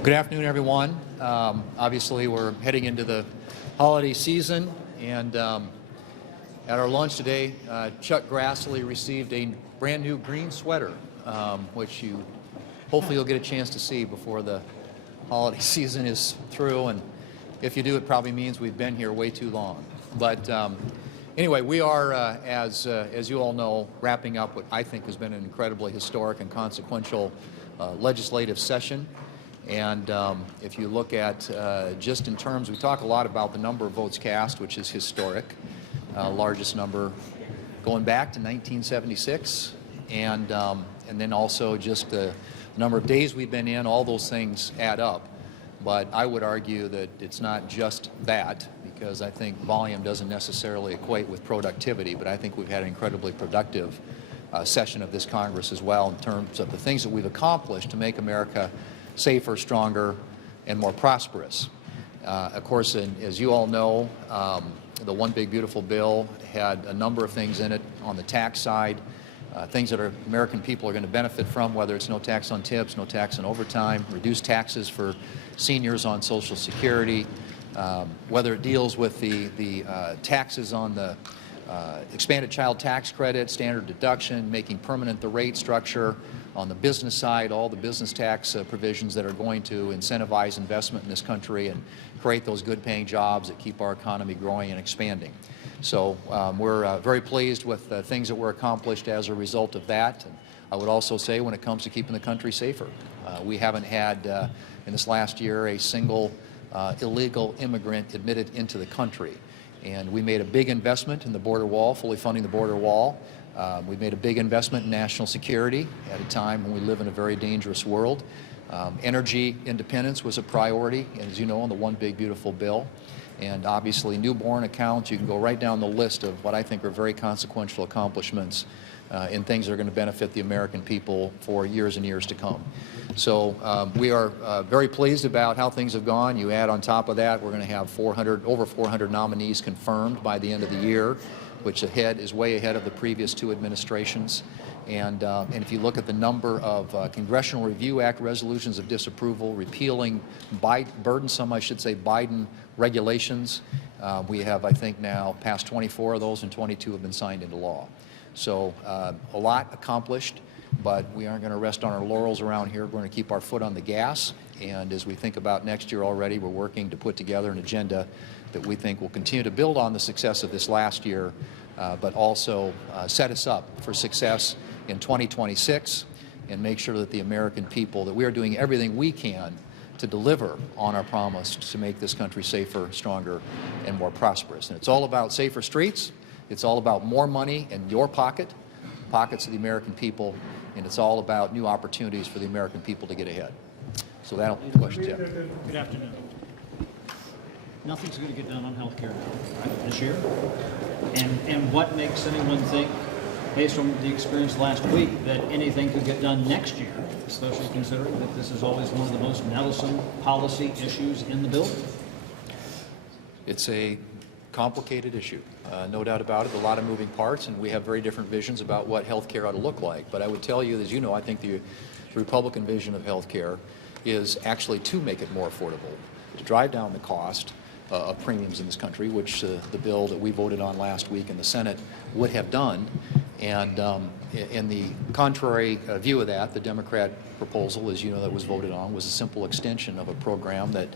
Good afternoon, everyone. Obviously, we're heading into the holiday season, and at our lunch today, Chuck Grassley received a brand new green sweater, which hopefully you'll get a chance to see before the holiday season is through. And if you do, it probably means we've been here way too long. But anyway, we are, as you all know, wrapping up what I think has been an incredibly historic and consequential legislative session. And if you look at just in terms, we talk a lot about the number of votes cast, which is historic, largest number going back to 1976, and then also just the number of days we've been in. All those things add up. But I would argue that it's not just that, because I think volume doesn't necessarily equate with productivity, but I think we've had an incredibly productive session of this Congress as well in terms of the things that we've accomplished to make America safer, stronger, and more prosperous. Of course, as you all know, the One Big Beautiful Bill had a number of things in it on the tax side, things that American people are going to benefit from, whether it's no tax on tips, no tax on overtime, reduced taxes for seniors on Social Security, whether it deals with the taxes on the expanded child tax credit, standard deduction, making permanent the rate structure. On the business side, all the business tax provisions that are going to incentivize investment in this country and create those good-paying jobs that keep our economy growing and expanding. So we're very pleased with the things that were accomplished as a result of that. And I would also say when it comes to keeping the country safer, we haven't had in this last year a single illegal immigrant admitted into the country. And we made a big investment in the border wall, fully funding the border wall. We made a big investment in national security at a time when we live in a very dangerous world. Energy independence was a priority, as you know, on the One Big Beautiful Bill. And obviously newborn accounts, you can go right down the list of what I think are very consequential accomplishments in things that are going to benefit the American people for years and years to come. So we are very pleased about how things have gone. You add on top of that, we're going to have over 400 nominees confirmed by the end of the year, which is way ahead of the previous two administrations. And if you look at the number of Congressional Review Act resolutions of disapproval, repealing burdensome, I should say, Biden regulations, we have, I think, now passed 24 of those, and 22 have been signed into law. So a lot accomplished, but we aren't going to rest on our laurels around here. We're going to keep our foot on the gas. And as we think about next year already, we're working to put together an agenda that we think will continue to build on the success of this last year, but also set us up for success in 2026 and make sure that the American people, that we are doing everything we can to deliver on our promise to make this country safer, stronger, and more prosperous. And it's all about safer streets. It's all about more money in your pockets of the American people, and it's all about new opportunities for the American people to get ahead. So that'll be the question, Jeff. Good afternoon. Nothing's going to get done on health care this year. And what makes anyone think, based on the experience last week, that anything could get done next year, especially considering that this is always one of the most meddlesome policy issues in the bill? It's a complicated issue, no doubt about it, a lot of moving parts, and we have very different visions about what health care ought to look like. But I would tell you, as you know, I think the Republican vision of health care is actually to make it more affordable, to drive down the cost of premiums in this country, which the bill that we voted on last week in the Senate would have done. And in the contrary view of that, the Democrat proposal, as you know, that was voted on, was a simple extension of a program that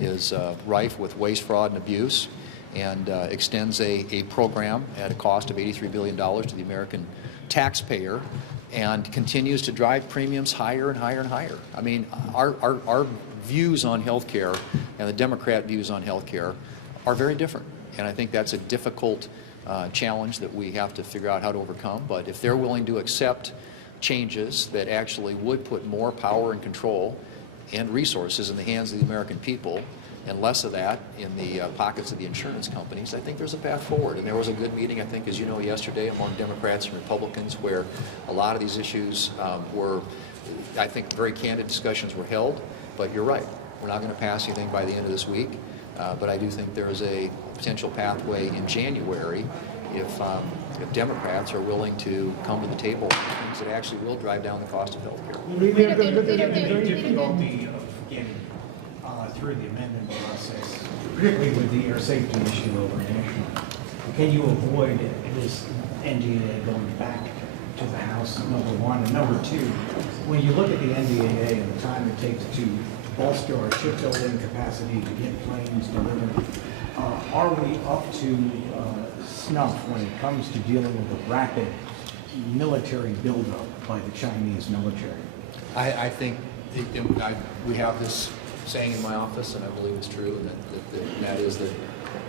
is rife with waste, fraud, and abuse, and extends a program at a cost of $83 billion to the American taxpayer, and continues to drive premiums higher and higher and higher. I mean, our views on health care and the Democrat views on health care are very different. And I think that's a difficult challenge that we have to figure out how to overcome. But if they're willing to accept changes that actually would put more power and control and resources in the hands of the American people, and less of that in the pockets of the insurance companies, I think there's a path forward. And there was a good meeting, I think, as you know, yesterday among Democrats and Republicans, where a lot of these issues were, I think, very candid discussions were held. But you're right, we're not going to pass anything by the end of this week. But I do think there is a potential pathway in January if Democrats are willing to come to the table with things that actually will drive down the cost of health care. We have the difficulty of getting through the amendment process, particularly with the air safety issue over national. Can you avoid this NDAA going back to the House, number one? And number two, when you look at the NDAA and the time it takes to bolster our shipbuilding capacity to get planes delivered, are we up to snuff when it comes to dealing with the rapid military buildup by the Chinese military? I think we have this saying in my office, and I believe it's true, and that is that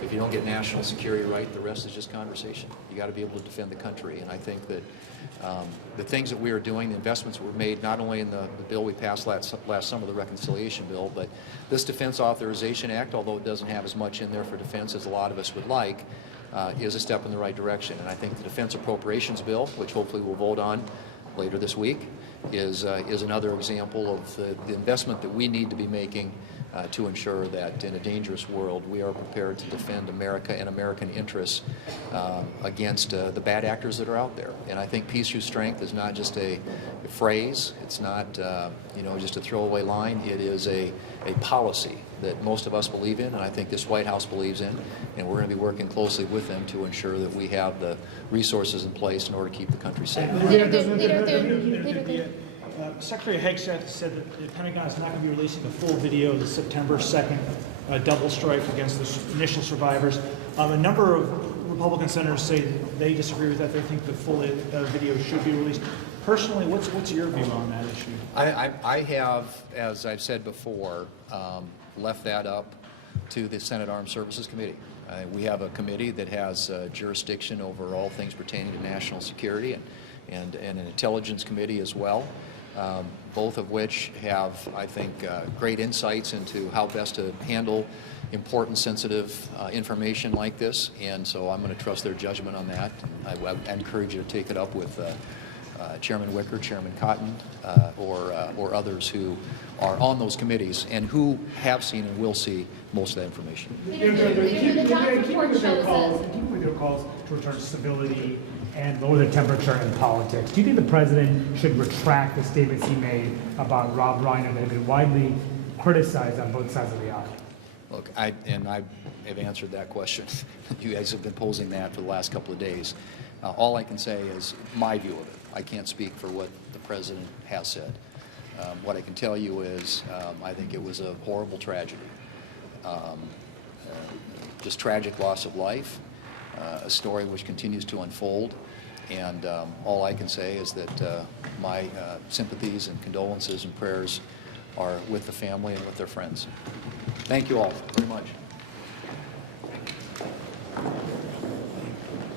if you don't get national security right, the rest is just conversation. You got to be able to defend the country, and I think that the things that we are doing, the investments that were made, not only in the bill we passed last summer, the reconciliation bill, but this Defense Authorization Act, although it doesn't have as much in there for defense as a lot of us would like, is a step in the right direction. And I think the Defense Appropriations Bill, which hopefully we'll vote on later this week, is another example of the investment that we need to be making to ensure that in a dangerous world we are prepared to defend America and American interests against the bad actors that are out there. And I think peace through strength is not just a phrase, it's not just a throwaway line, it is a policy that most of us believe in, and I think this White House believes in, and we're going to be working closely with them to ensure that we have the resources in place in order to keep the country safe. Secretary Hegseth said that the Pentagon is not going to be releasing the full video of the September 2nd double strike against the initial survivors. A number of Republican senators say they disagree with that. They think the full video should be released. Personally, what's your view on that issue? I have, as I've said before, left that up to the Senate Armed Services Committee. We have a committee that has jurisdiction over all things pertaining to national security and an intelligence committee as well, both of which have, I think, great insights into how best to handle important, sensitive information like this. And so I'm going to trust their judgment on that. I encourage you to take it up with Chairman Wicker, Chairman Cotton, or others who are on those committees and who have seen and will see most of that information. Keeping with your calls to return to stability and lower the temperature in politics, do you think the president should retract the statements he made about Rob Reiner that have been widely criticized on both sides of the aisle? Look, I have answered that question. You guys have been posing that for the last couple of days. All I can say is my view of it. I can't speak for what the president has said. What I can tell you is I think it was a horrible tragedy. Just tragic loss of life, a story which continues to unfold, and all I can say is that my sympathies and condolences and prayers are with the family and with their friends. Thank you all very much.